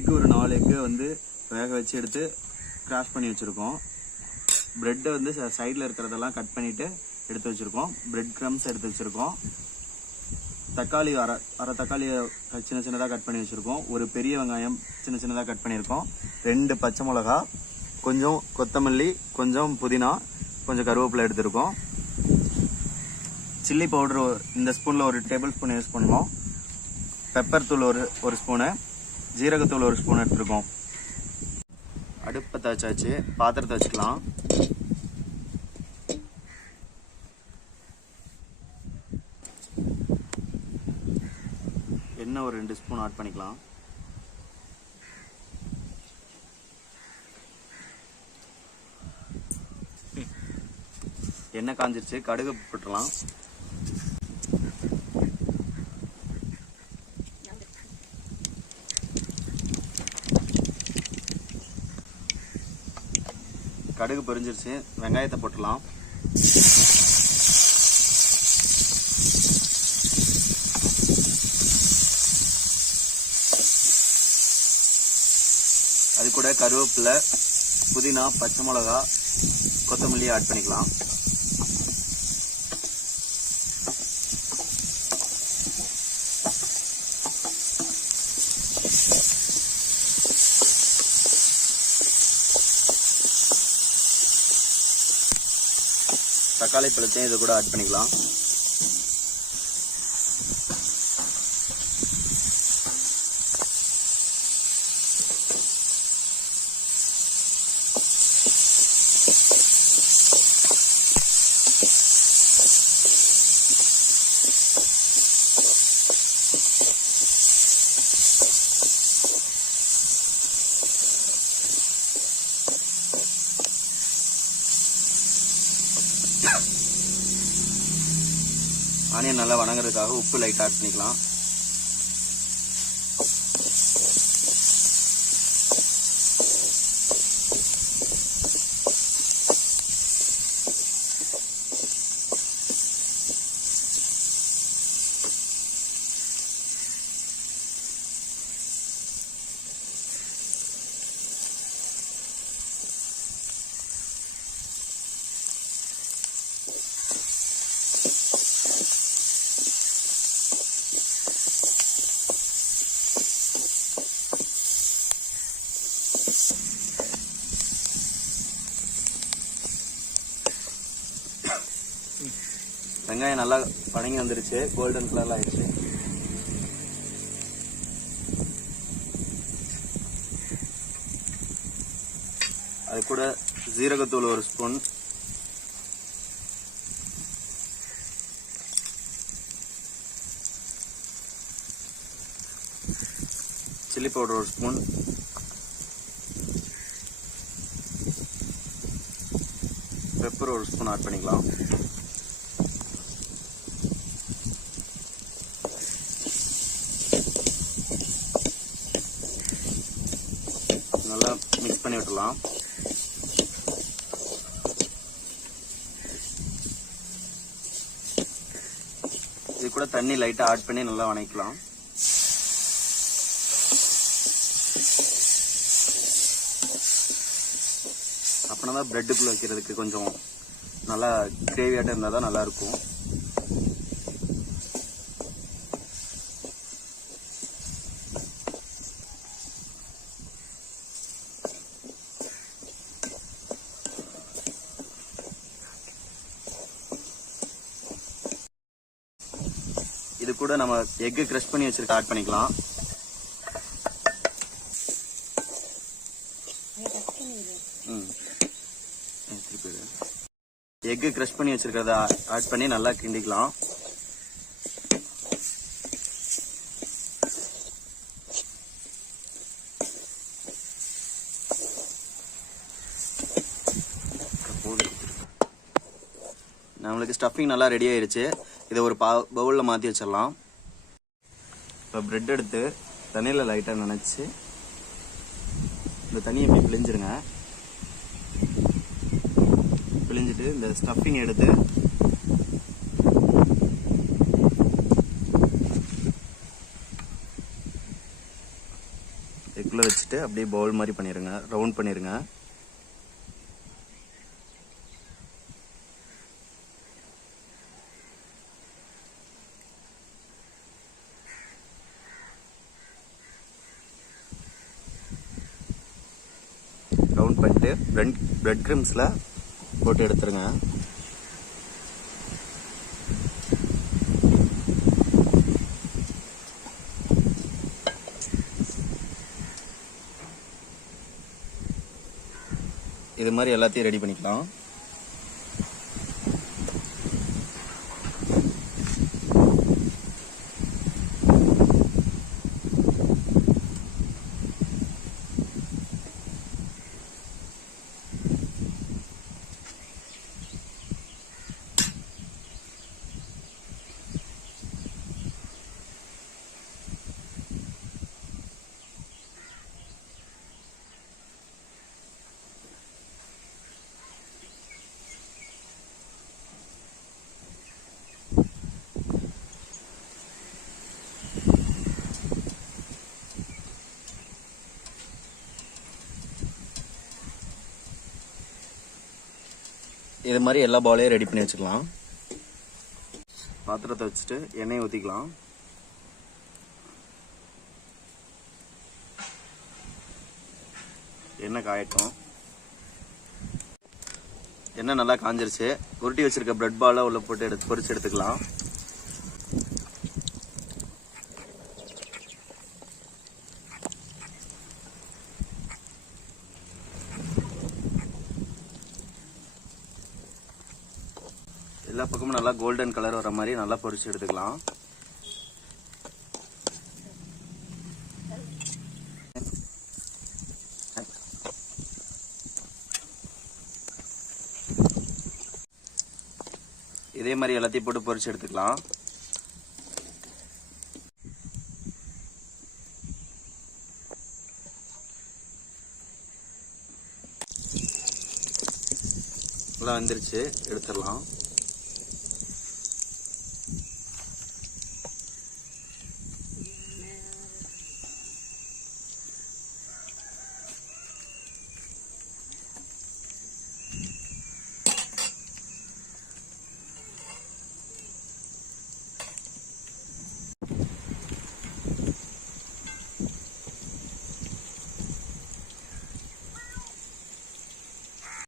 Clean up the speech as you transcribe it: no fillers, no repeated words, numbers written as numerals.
Egg ஒரு 4 egg வந்து வேக வச்சு எடுத்து கிராஷ் பண்ணி வச்சுருக்கோம். ப்ரெட்டை வந்து சைடில் இருக்கிறதெல்லாம் கட் பண்ணிவிட்டு எடுத்து வச்சுருக்கோம். ப்ரெட் க்ரம்ஸ் எடுத்து வச்சுருக்கோம். தக்காளி அரை தக்காளியை சின்ன சின்னதாக கட் பண்ணி வச்சுருக்கோம். ஒரு பெரிய வெங்காயம் சின்ன சின்னதாக கட் பண்ணியிருக்கோம். 2 பச்சை மிளகா, கொஞ்சம் கொத்தமல்லி, கொஞ்சம் புதினா, கொஞ்சம் கருவேப்பிலை எடுத்துருக்கோம். சில்லி பவுடர் இந்த ஸ்பூனில் ஒரு டேபிள் ஸ்பூன் யூஸ் பண்ணோம். பெப்பர் தூள் ஒரு ஸ்பூனு, ஜீரகத்தூள் ஒரு ஸ்பூன் எடுத்துருக்கோம். அடுப்பை வச்சாச்சு, பாத்திரத்தை வச்சுக்கலாம். எண்ணெய் ஒரு 2 ஸ்பூன் ஆட் பண்ணிக்கலாம். எண்ணெய் காஞ்சிருச்சு, கடுகு போட்டுடலாம். கடுகு பொரிஞ்சிருச்சு, வெங்காயத்தை போட்டுடலாம். அது கூட கருவேப்பிலை, புதினா, பச்சை மிளகா, கொத்தமல்லி ஆட் பண்ணிக்கலாம். தக்காளி பழத்தையும் இது கூட ஆட் பண்ணிக்கலாம். ஆனியன் நல்லா வணங்குறதுக்காக உப்பு லைட் ஆட் பண்ணிக்கலாம். வெங்காயம் நல்லா வதங்கி வந்துருச்சு, கோல்டன் கலர்ல ஆயிடுச்சு. அது கூட ஜீரகத்தூள் ஒரு ஸ்பூன், சில்லி பவுடர் ஒரு ஸ்பூன், பெப்பர் ஒரு ஸ்பூன் ஆட் பண்ணிக்கலாம். நல்லா மிக்ஸ் பண்ணி விட்டுலாம். இது கூட தண்ணி லைட்டா ஆட் பண்ணி நல்லா வணக்கலாம். அப்படின்னா பிரெட்டுக்குள்ள வைக்கிறதுக்கு கொஞ்சம் நல்லா கிரேவியாட்ட இருந்தால் தான் நல்லா இருக்கும். இது கூட நம்ம எக் கிரஷ் பண்ணி வச்சிருக்க ஆட் பண்ணிக்கலாம். எக் கிரஷ் பண்ணி வச்சிருக்கிறத ஆட் பண்ணி நல்லா கிண்டிக்கலாம். நம்மளுக்கு ஸ்டஃபிங் நல்லா ரெடி ஆயிருச்சு. இதை ஒரு பவுலில் மாற்றி வச்சிடலாம். இப்போ பிரெட் எடுத்து தண்ணியில் லைட்டாக நனைச்சி இந்த தண்ணியை எப்படி பிழிஞ்சிருங்க. பிழிஞ்சிட்டு இந்த ஸ்டஃபிங் எடுத்து இதுக்குள்ளே சென்டரில் வச்சுட்டு அப்படியே பவுல் மாதிரி பண்ணிடுங்க, ரவுண்ட் பண்ணிடுங்க. ரவுண்ட் பண்ணிட்டு பிரெட் கிரம்ஸில் போட்டு எடுத்துருங்க. இது மாதிரி எல்லாத்தையும் ரெடி பண்ணிக்கலாம். இது மாதிரி எல்லா பாலையும் ரெடி பண்ணி வச்சுக்கலாம். பாத்திரத்தை வச்சுட்டு எண்ணெயை ஊற்றிக்கலாம். எண்ணெய் காயட்டும். எண்ணெய் நல்லா காஞ்சிருச்சு. உருட்டி வச்சிருக்க பிரெட் பாலை உள்ள போட்டு பொரிச்சு எடுத்துக்கலாம். எல்லா பக்கமும் நல்லா கோல்டன் கலர் வர மாதிரி நல்லா பொரிச்சு எடுத்துக்கலாம். இதே மாதிரி எல்லாத்தையும் போட்டு பொரிச்சு எடுத்துக்கலாம். நல்லா வந்துருச்சு, எடுத்துடலாம்.